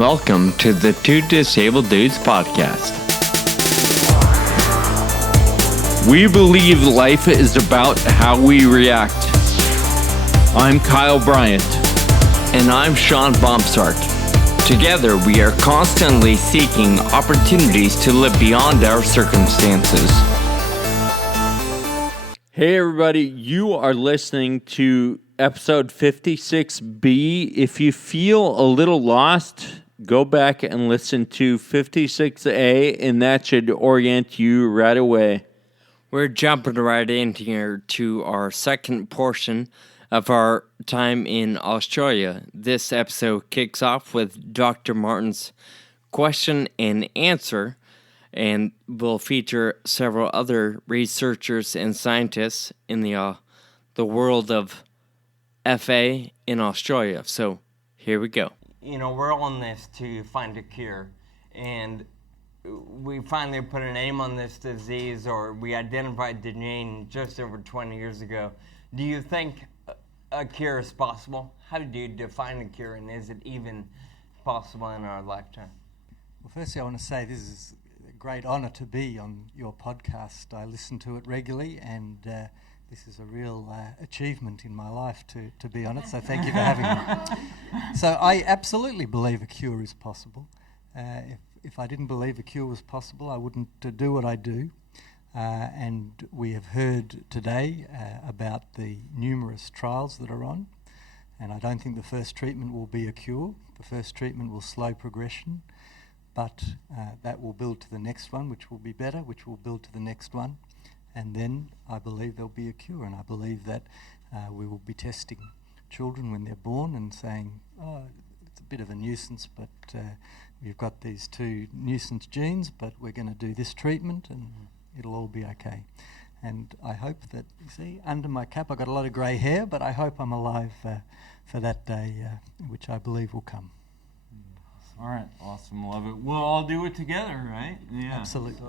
Welcome to the Two Disabled Dudes podcast. We believe life is about how we react. I'm Kyle Bryant. And I'm Sean Bompsark. Together, we are constantly seeking opportunities to live beyond our circumstances. Hey everybody, you are listening to episode 56B. If you feel a little lost, go back and listen to 56A, and that should orient you right away. We're jumping right in here to our second portion of our time in Australia. This episode kicks off with Dr. Martin's question and answer, and will feature several other researchers and scientists in the world of FA in Australia. So here we go. You know, we're on this to find a cure, and we finally put a name on this disease, or we identified the gene just over 20 years ago. Do you think a cure is possible? How do you define a cure, and is it even possible in our lifetime? Well, firstly, I want to say this is a great honour to be on your podcast. I listen to it regularly, and this is a real achievement in my life, to be on it, so thank you for having me. So I absolutely believe a cure is possible. If I didn't believe a cure was possible, I wouldn't do what I do. And we have heard today about the numerous trials that are on, and I don't think the first treatment will be a cure. The first treatment will slow progression, but that will build to the next one, which will be better, which will build to the next one, and then I believe there'll be a cure. And I believe that we will be testing children when they're born and saying, oh, it's a bit of a nuisance, but we've got these two nuisance genes, but we're going to do this treatment and it'll all be okay. And I hope that, you see, under my cap I've got a lot of grey hair, but I hope I'm alive for that day, which I believe will come. All right, awesome, love it. We'll all do it together, right? Yeah. Absolutely.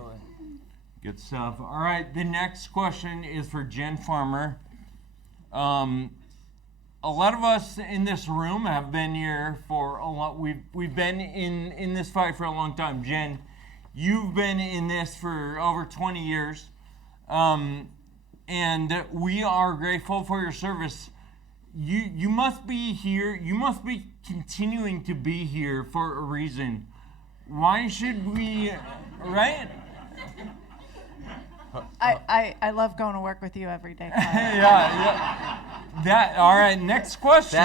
Good stuff. All right, the next question is for Jen Farmer. A lot of us in this room have been here for a lot. We've been in this fight for a long time. Jen, you've been in this for over 20 years, and we are grateful for your service. You must be here. You must be continuing to be here for a reason. Why should we, right? I love going to work with you every day. yeah. That, all right, next question.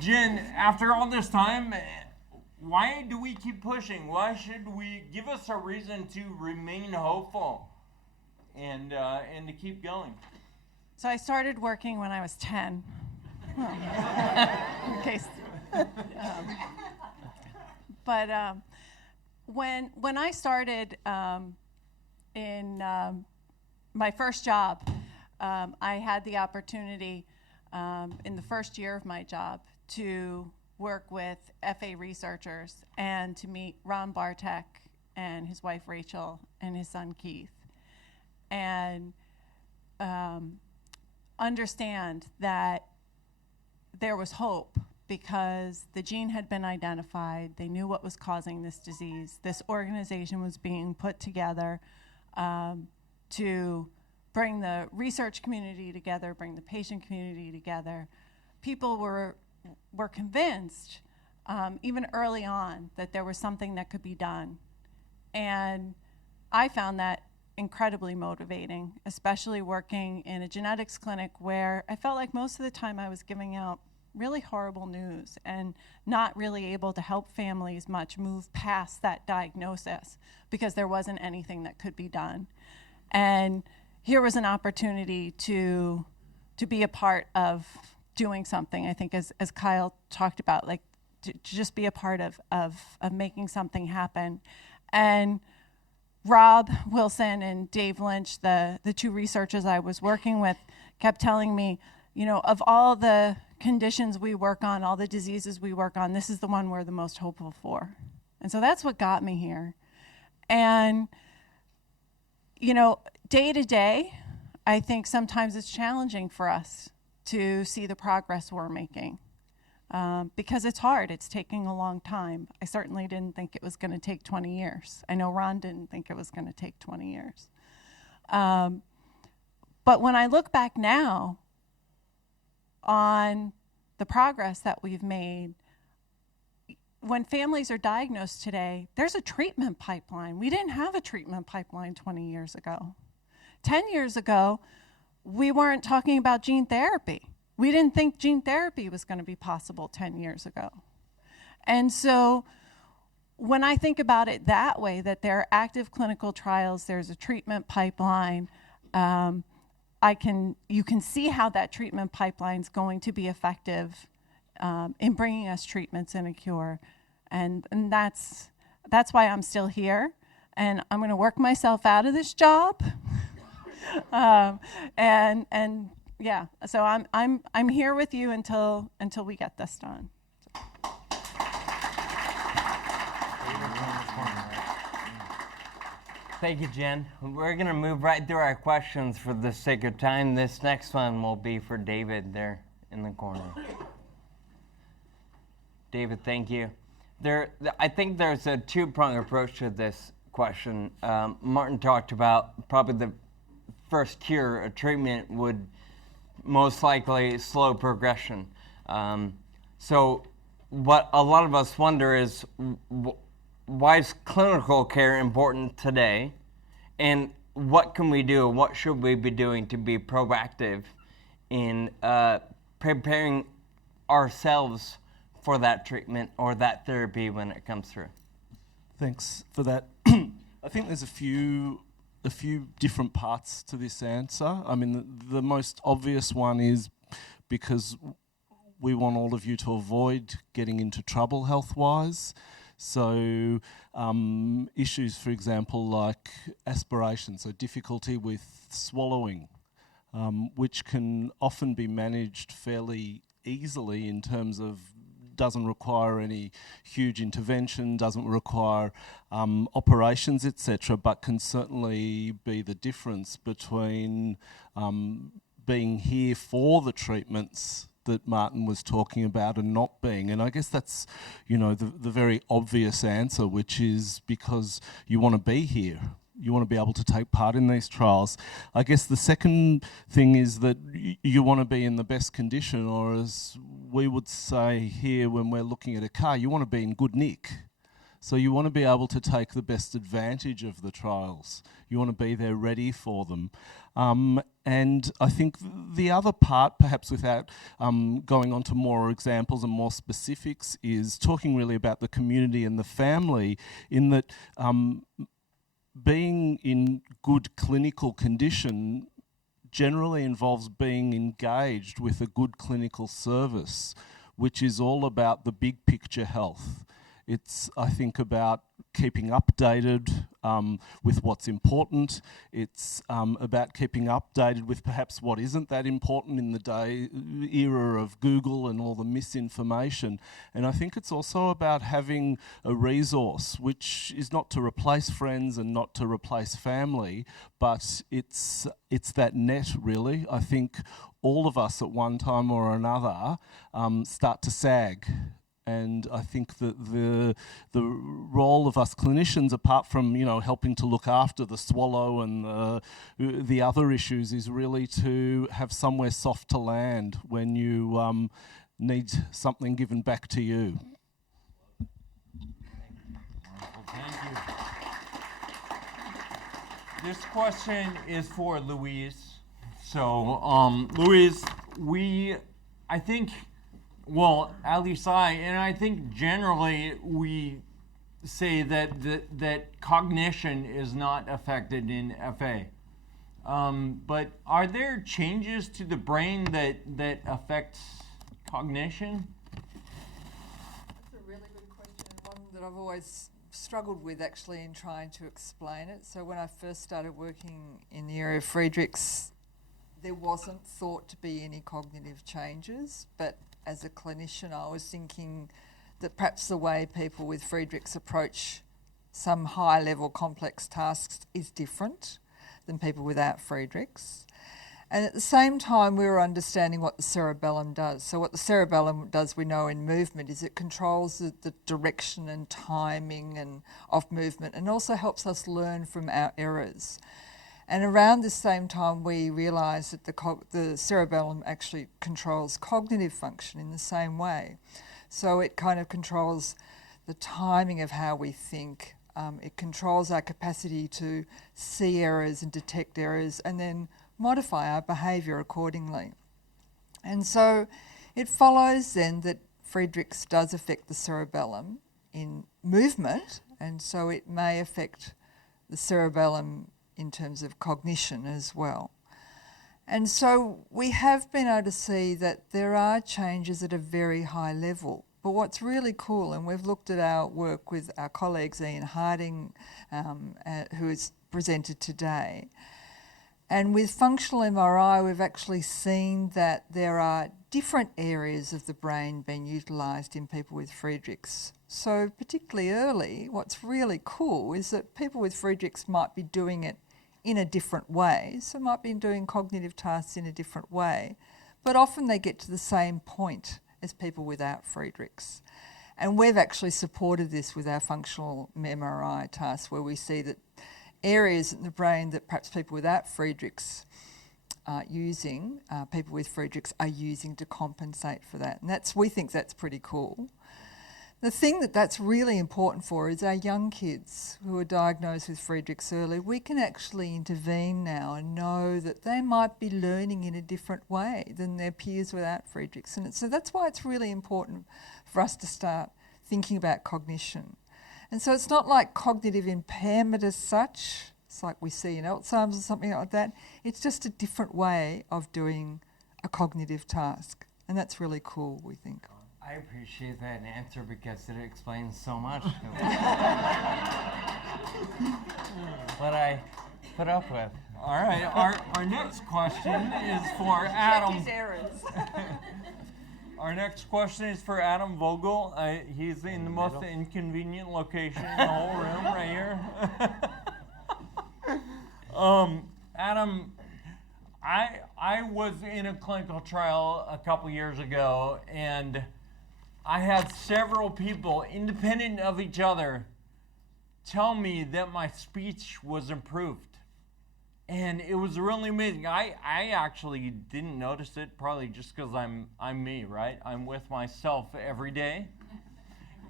Jen, after all this time, why do we keep pushing? Why should we give us a reason to remain hopeful and to keep going? So I started working when I was 10. In case. But when I started in my first job, I had the opportunity in the first year of my job to work with FA researchers and to meet Ron Bartek and his wife Rachel and his son Keith, and understand that there was hope because the gene had been identified. They knew what was causing this disease. This organization was being put together to bring the research community together, bring the patient community together. People were convinced, even early on, that there was something that could be done. And I found that incredibly motivating, especially working in a genetics clinic where I felt like most of the time I was giving out really horrible news and not really able to help families much move past that diagnosis because there wasn't anything that could be done. And here was an opportunity to be a part of doing something. I think as Kyle talked about, like to just be a part of making something happen. And Rob Wilson and Dave Lynch, the two researchers I was working with, kept telling me, you know, of all the conditions we work on, all the diseases we work on, this is the one we're the most hopeful for. And so that's what got me here. And, you know, day to day, I think sometimes it's challenging for us to see the progress we're making because it's hard. It's taking a long time. I certainly didn't think it was going to take 20 years. I know Ron didn't think it was going to take 20 years. But when I look back now on the progress that we've made, when families are diagnosed today, there's a treatment pipeline. We didn't have a treatment pipeline 20 years ago. 10 years ago, we weren't talking about gene therapy. We didn't think gene therapy was going to be possible 10 years ago. And so when I think about it that way, that there are active clinical trials, there's a treatment pipeline, you can see how that treatment pipeline is going to be effective in bringing us treatments and a cure. And that's why I'm still here. And I'm going to work myself out of this job. And yeah, so I'm here with you until we get this done. Thank you, Jen. We're going to move right through our questions for the sake of time. This next one will be for David there in the corner. David, thank you. I think there's a two-pronged approach to this question. Martin talked about probably the first cure, a treatment would most likely slow progression. So what a lot of us wonder is, why is clinical care important today? And what can we do? What should we be doing to be proactive in preparing ourselves for that treatment or that therapy when it comes through? Thanks for that. I think there's a few different parts to this answer. I mean, the most obvious one is because we want all of you to avoid getting into trouble health-wise. So issues, for example, like aspiration, so difficulty with swallowing, which can often be managed fairly easily in terms of doesn't require any huge intervention, doesn't require operations, etc., but can certainly be the difference between being here for the treatments that Martin was talking about and not being. And I guess that's, the very obvious answer, which is because you want to be here. You want to be able to take part in these trials. I guess the second thing is that you want to be in the best condition, or as we would say here when we're looking at a car, you want to be in good nick. So you want to be able to take the best advantage of the trials. You want to be there ready for them. And I think the other part, perhaps without going on to more examples and more specifics, is talking really about the community and the family, in that being in good clinical condition generally involves being engaged with a good clinical service, which is all about the big picture health. It's, I think, about keeping updated with what's important. It's about keeping updated with perhaps what isn't that important in the era of Google and all the misinformation. And I think it's also about having a resource, which is not to replace friends and not to replace family, but it's that net, really. I think all of us at one time or another start to sag. And I think that the role of us clinicians, apart from helping to look after the swallow and the other issues, is really to have somewhere soft to land when you need something given back to you. Thank you. This question is for Louise. So, Louise, I think. Well, at least I think generally we say that cognition is not affected in FA. But are there changes to the brain that affects cognition? That's a really good question, one that I've always struggled with actually in trying to explain it. So when I first started working in the area of Friedreich's, there wasn't thought to be any cognitive changes, but as a clinician, I was thinking that perhaps the way people with Friedreich's approach some high-level complex tasks is different, than people without Friedreich's. And at the same time, we were understanding what the cerebellum does. So what the cerebellum does, we know in movement, is it controls the direction and timing and of movement, and also helps us learn from our errors. And around this same time, we realised that the cerebellum actually controls cognitive function in the same way. So it kind of controls the timing of how we think. It controls our capacity to see errors and detect errors, and then modify our behaviour accordingly. And so it follows then that Friedreich's does affect the cerebellum in movement, and so it may affect the cerebellum in terms of cognition as well. And so we have been able to see that there are changes at a very high level. But what's really cool, and we've looked at our work with our colleagues Ian Harding, who is presented today, and with functional MRI, we've actually seen that there are different areas of the brain being utilised in people with Friedreich's. So particularly early, what's really cool is that people with Friedreich's might be doing it in a different way, so might be doing cognitive tasks in a different way, but often they get to the same point as people without Friedreich's. And we've actually supported this with our functional MRI tasks, where we see that areas in the brain that perhaps people without Friedreich's people with Friedreich's are using to compensate for that. And we think that's pretty cool. The thing that's really important for is our young kids who are diagnosed with Friedreich's early. We can actually intervene now and know that they might be learning in a different way than their peers without Friedreich's. And so that's why it's really important for us to start thinking about cognition. And so it's not like cognitive impairment as such. It's like we see in Alzheimer's or something like that. It's just a different way of doing a cognitive task. And that's really cool, we think. I appreciate that answer because it explains so much. What I put up with. All right, our next question is for Adam. Check his errors. Our next question is for Adam Vogel. He's in the most inconvenient location in the whole room, right here. Adam, I was in a clinical trial a couple years ago, and I had several people, independent of each other, tell me that my speech was improved. And it was really amazing. I actually didn't notice it, probably just because I'm me, right? I'm with myself every day,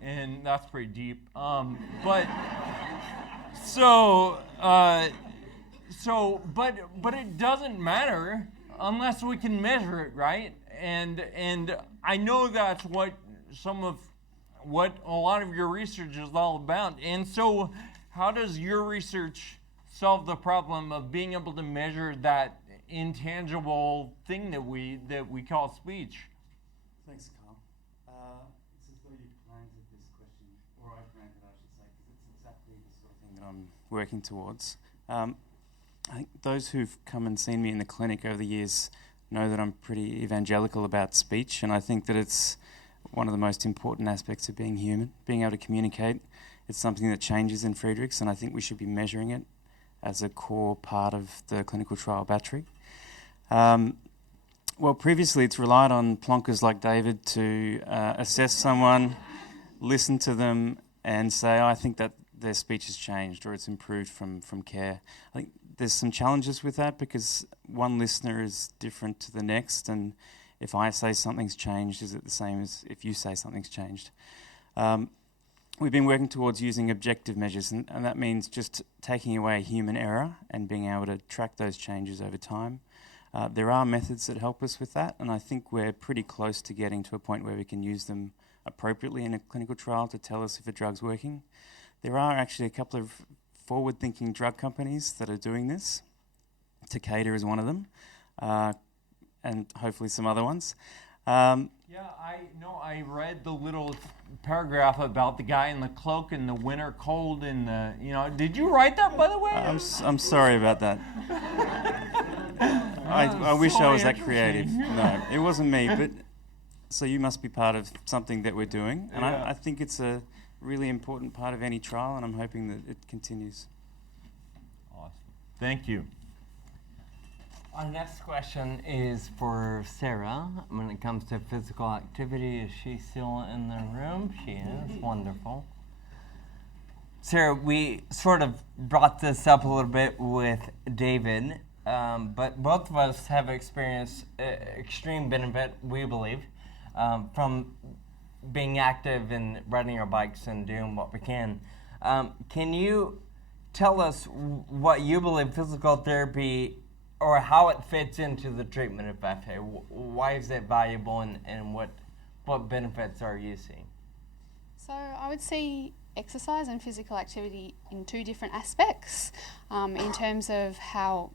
and that's pretty deep. But it doesn't matter unless we can measure it, right? And I know that's what a lot of your research is all about. And so, how does your research solve the problem of being able to measure that intangible thing that we call speech? Thanks, Carl. It's as though you planted this question, or I planted, I should say, because it's exactly the sort of thing that I'm working towards. I think those who've come and seen me in the clinic over the years know that I'm pretty evangelical about speech, and I think that it's one of the most important aspects of being human, being able to communicate. It's something that changes in Friedreich's, and I think we should be measuring it as a core part of the clinical trial battery. Well, previously it's relied on plonkers like David to assess someone, listen to them, and say, I think that their speech has changed or it's improved from care. I think there's some challenges with that because one listener is different to the next, and if I say something's changed, is it the same as if you say something's changed? We've been working towards using objective measures, and that means just taking away human error and being able to track those changes over time. There are methods that help us with that, and I think we're pretty close to getting to a point where we can use them appropriately in a clinical trial to tell us if a drug's working. There are actually a couple of forward-thinking drug companies that are doing this. Takeda is one of them, and hopefully some other ones. I read the little paragraph about the guy in the cloak and the winter cold and the, did you write that, by the way? I'm sorry about that. I wish I was that creative. No, it wasn't me, but so you must be part of something that we're doing, and I think it's a really important part of any trial, and I'm hoping that it continues. Awesome. Thank you. Our next question is for Sarah. When it comes to physical activity, is she still in the room? She is. Wonderful. Sarah, we sort of brought this up a little bit with David, but both of us have experienced extreme benefit, we believe, from being active and riding our bikes and doing what we can. Can you tell us what you believe physical therapy or how it fits into the treatment of FA? Why is it valuable, and what benefits are you seeing? So I would see exercise and physical activity in two different aspects in terms of how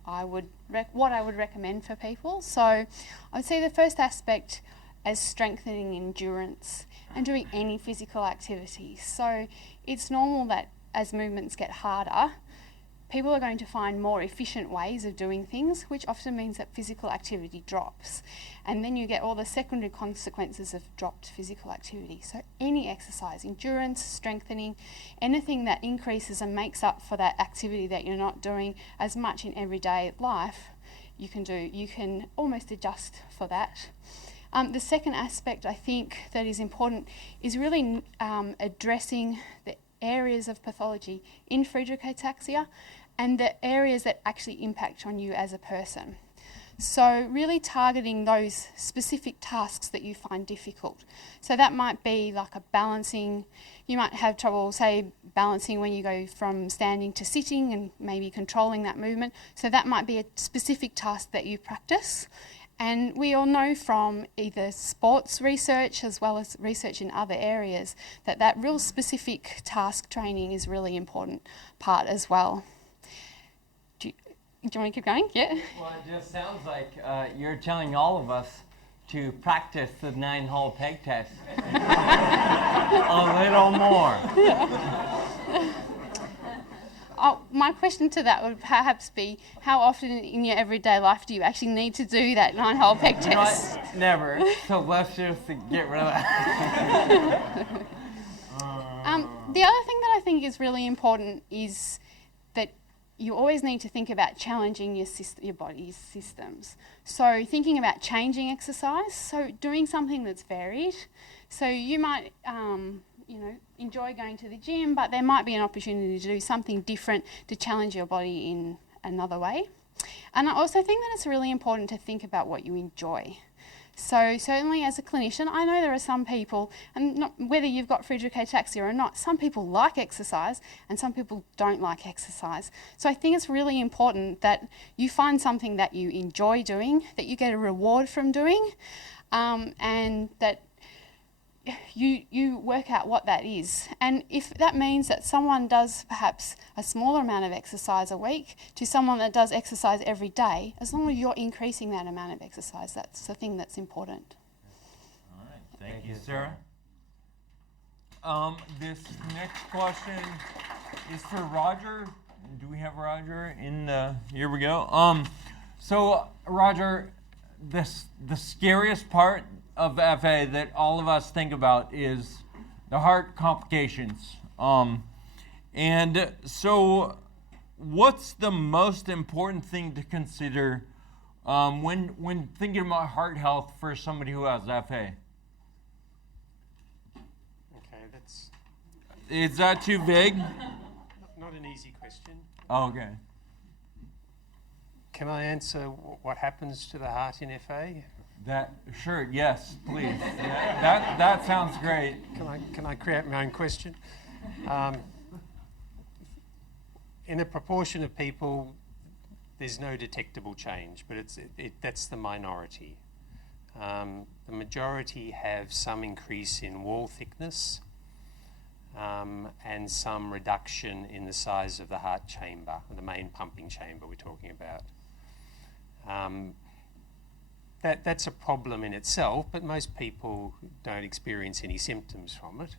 what I would recommend for people. So I would say the first aspect as strengthening endurance and doing any physical activity. So it's normal that as movements get harder, people are going to find more efficient ways of doing things, which often means that physical activity drops. And then you get all the secondary consequences of dropped physical activity. So any exercise, endurance, strengthening, anything that increases and makes up for that activity that you're not doing as much in everyday life, you can do. You can almost adjust for that. The second aspect I think that is important is really addressing the areas of pathology in Friedreich ataxia and the areas that actually impact on you as a person. So really targeting those specific tasks that you find difficult. So that might be like a balancing, you might have trouble, say, balancing when you go from standing to sitting and maybe controlling that movement. So that might be a specific task that you practice. And we all know from either sports research as well as research in other areas that real specific task training is really important part as well. Do you want to keep going? Yeah. Well, it just sounds like you're telling all of us to practice the 9-hole peg test a little more. My question to that would perhaps be, how often in your everyday life do you actually need to do that 9-hole peg test? Never. So let's just get rid of that. The other thing that I think is really important is that you always need to think about challenging your body's systems. So thinking about changing exercise, so doing something that's varied. So you might enjoy going to the gym, but there might be an opportunity to do something different to challenge your body in another way. And I also think that it's really important to think about what you enjoy. So certainly as a clinician, I know there are some people, and whether you've got Friedreich ataxia or not, some people like exercise and some people don't like exercise. So I think it's really important that you find something that you enjoy doing, that you get a reward from doing, and that you work out what that is. And if that means that someone does perhaps a smaller amount of exercise a week to someone that does exercise every day, as long as you're increasing that amount of exercise, that's the thing that's important. All right, thank you, Sarah. This next question is for Roger. Do we have Roger in the, here we go. So Roger, the scariest part of FA that all of us think about is the heart complications. And so what's the most important thing to consider when thinking about heart health for somebody who has FA? Okay, that's... Is that too vague? Not an easy question. Oh, okay. Can I answer what happens to the heart in FA? Sure, yes, please. That sounds great. Can I create my own question? In a proportion of people, there's no detectable change, but that's the minority. The majority have some increase in wall thickness and some reduction in the size of the heart chamber, the main pumping chamber we're talking about. That's a problem in itself, but most people don't experience any symptoms from it.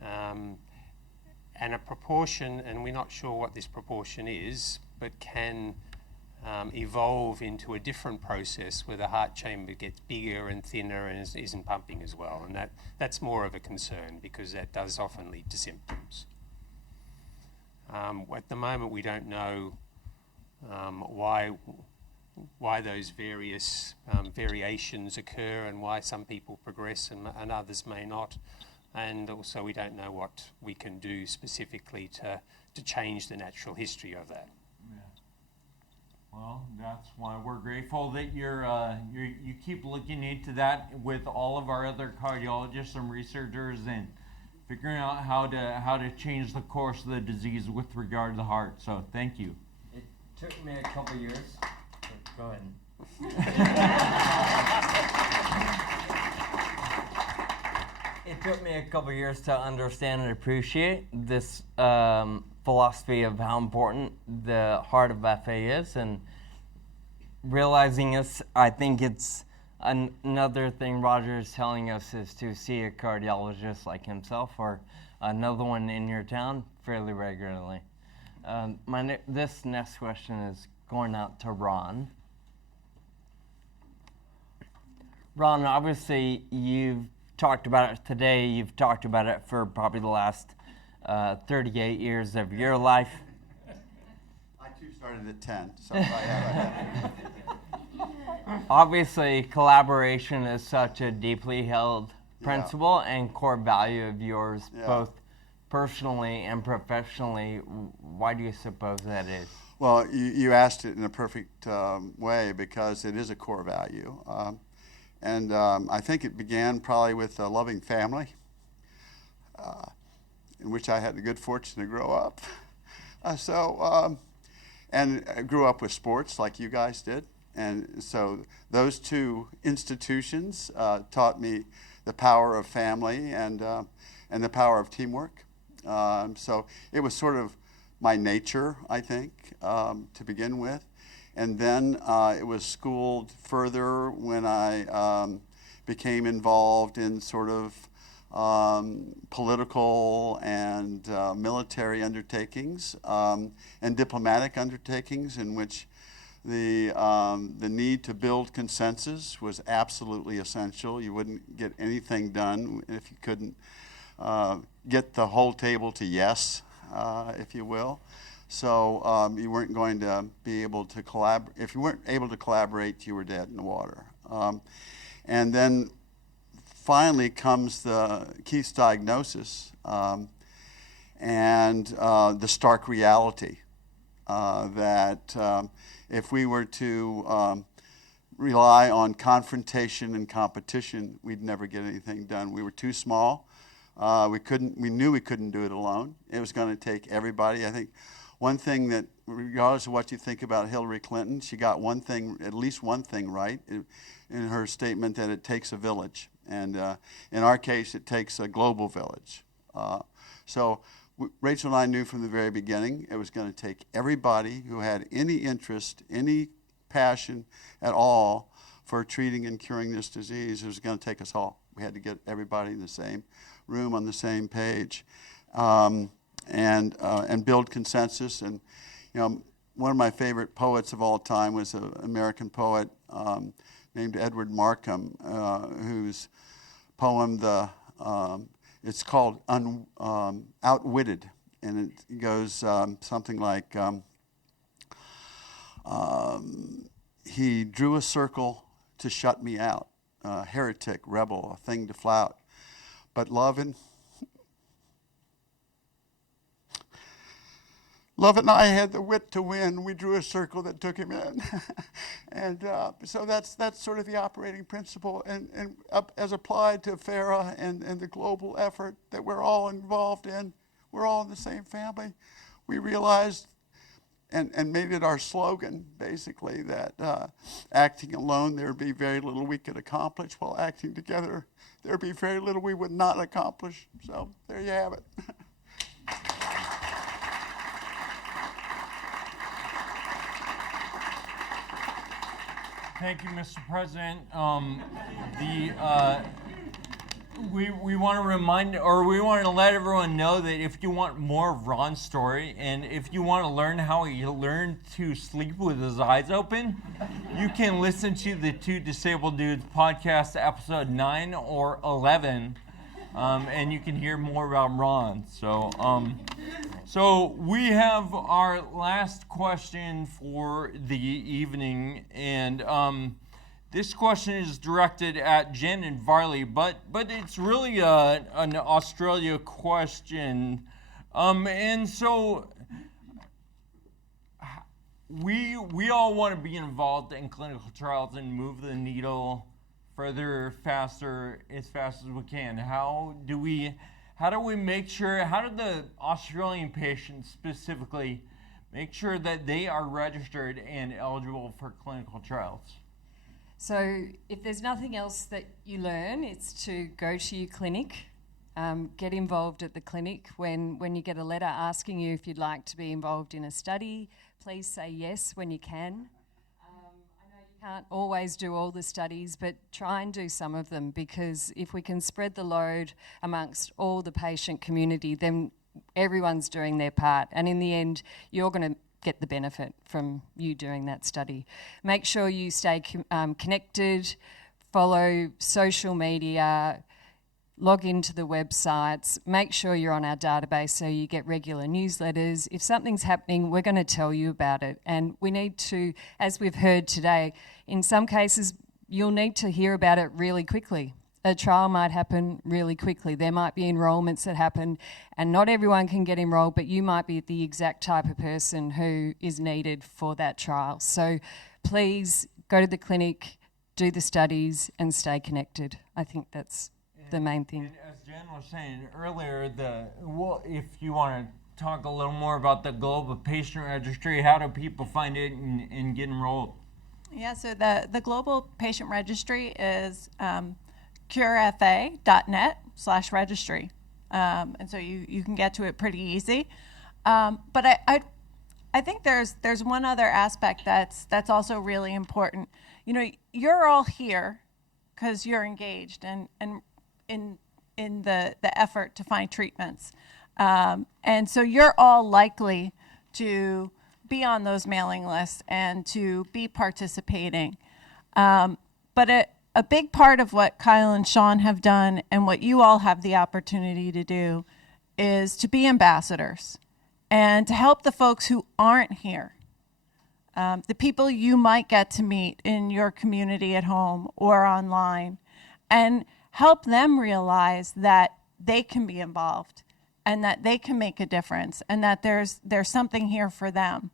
And a proportion, and we're not sure what this proportion is, but can evolve into a different process where the heart chamber gets bigger and thinner and isn't pumping as well. And that's more of a concern because that does often lead to symptoms. At the moment, we don't know why those various variations occur and why some people progress and others may not. And also we don't know what we can do specifically to change the natural history of that. Yeah. Well, that's why we're grateful that you keep looking into that with all of our other cardiologists and researchers and figuring out how to change the course of the disease with regard to the heart. So thank you. It took me a couple years. Go ahead. It took me a couple years to understand and appreciate this philosophy of how important the heart of FA is, and realizing this, I think it's another thing Roger is telling us is to see a cardiologist like himself or another one in your town fairly regularly. This next question is going out to Ron. Ron, obviously you've talked about it today. You've talked about it for probably the last 38 years of your life. I too started at 10, so I have Obviously, collaboration is such a deeply held principle and core value of yours, both personally and professionally. Why do you suppose that is? Well, you asked it in a perfect way because it is a core value. And I think it began probably with a loving family in which I had the good fortune to grow up. And I grew up with sports like you guys did. And so those two institutions taught me the power of family and the power of teamwork. So it was sort of my nature, I think, to begin with. And then it was schooled further when I became involved in sort of political and military undertakings and diplomatic undertakings in which the need to build consensus was absolutely essential. You wouldn't get anything done if you couldn't get the whole table to yes, if you will. So you weren't going to be able to collaborate. If you weren't able to collaborate, you were dead in the water. And then finally comes Keith's diagnosis and the stark reality that if we were to rely on confrontation and competition, we'd never get anything done. We were too small. We knew we couldn't do it alone. It was going to take everybody. I think one thing that, regardless of what you think about Hillary Clinton, she got at least one thing right in her statement that it takes a village. And in our case, it takes a global village. So Rachel and I knew from the very beginning it was going to take everybody who had any interest, any passion at all for treating and curing this disease. It was going to take us all. We had to get everybody in the same room on the same page. And build consensus. And one of my favorite poets of all time was an American poet named Edward Markham, whose poem it's called Outwitted, and it goes something like, he drew a circle to shut me out, heretic, rebel, a thing to flout, but Love and I had the wit to win. We drew a circle that took him in. And so that's sort of the operating principle. And as applied to FARA and the global effort that we're all involved in, we're all in the same family. We realized and made it our slogan, basically, that acting alone, there would be very little we could accomplish, while acting together, there would be very little we would not accomplish. So there you have it. Thank you, Mr. President. We want to let everyone know that if you want more of Ron's story, and if you want to learn how he learned to sleep with his eyes open, you can listen to the Two Disabled Dudes podcast, episode 9 or 11. and you can hear more about Ron. So we have our last question for the evening, and this question is directed at Jen and Varley, but it's really an Australia question, and so we all want to be involved in clinical trials and move the needle further, faster, as fast as we can. How do we make sure, how do the Australian patients specifically make sure that they are registered and eligible for clinical trials? So if there's nothing else that you learn, it's to go to your clinic, get involved at the clinic. When you get a letter asking you if you'd like to be involved in a study, please say yes when you can. Can't always do all the studies, but try and do some of them, because if we can spread the load amongst all the patient community, then everyone's doing their part, and in the end you're going to get the benefit from you doing that study. Make sure you stay connected, follow social media, log into the websites, make sure you're on our database so you get regular newsletters. If something's happening, we're going to tell you about it. And we need to, as we've heard today, in some cases, you'll need to hear about it really quickly. A trial might happen really quickly. There might be enrolments that happen, and not everyone can get enrolled, but you might be the exact type of person who is needed for that trial. So please go to the clinic, do the studies, and stay connected. I think that's the main thing. And as Jen was saying earlier, if you want to talk a little more about the Global Patient Registry, how do people find it and get enrolled? Yeah, so the Global Patient Registry is curefa.net/registry. And so you can get to it pretty easy. But I think there's one other aspect that's also really important. You know, you're all here because you're engaged and in the effort to find treatments. And so you're all likely to be on those mailing lists and to be participating. But a big part of what Kyle and Sean have done and what you all have the opportunity to do is to be ambassadors and to help the folks who aren't here. The people you might get to meet in your community at home or online, and help them realize that they can be involved and that they can make a difference and that there's something here for them.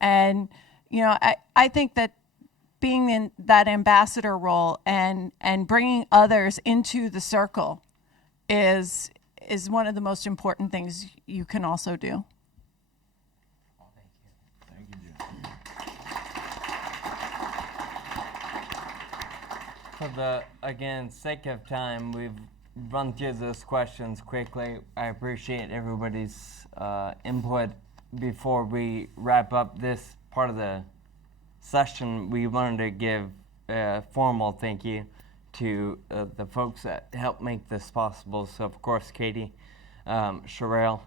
And, you know, I think that being in that ambassador role and bringing others into the circle is one of the most important things you can also do. Thank you, Jen. For the, again, sake of time, we've run through those questions quickly. I appreciate everybody's input. Before we wrap up this part of the session, we wanted to give a formal thank you to the folks that helped make this possible. So, of course, Katie, Sherelle,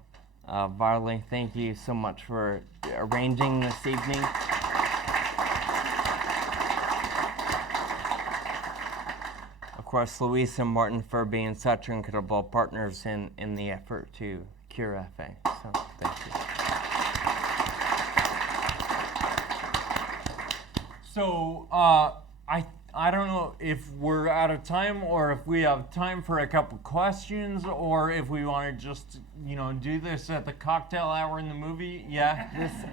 Varley, thank you so much for arranging this evening. Of course, Louise and Martin for being such incredible partners in the effort to cure FA. So, thank you. So, I don't know if we're out of time or if we have time for a couple questions or if we want to just, you know, do this at the cocktail hour in the movie. Yeah?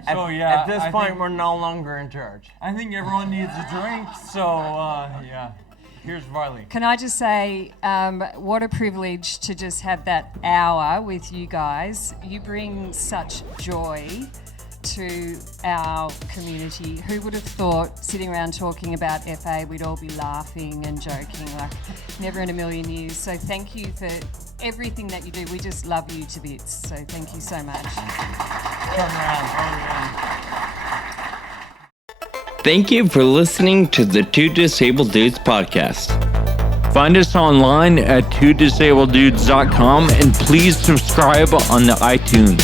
At this point, we're no longer in charge. I think everyone needs a drink, so, yeah. Here's Varley. Can I just say, what a privilege to just have that hour with you guys. You bring such joy to our community. Who would have thought, sitting around talking about FA, we'd all be laughing and joking like never in a million years. So thank you for everything that you do. We just love you to bits. So thank you so much. Turn around. Thank you for listening to the Two Disabled Dudes podcast. Find us online at twodisableddudes.com and please subscribe on the iTunes.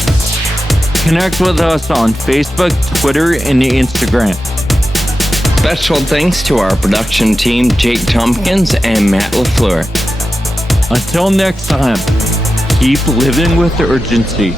Connect with us on Facebook, Twitter, and Instagram. Special thanks to our production team, Jake Tompkins and Matt LaFleur. Until next time, keep living with urgency.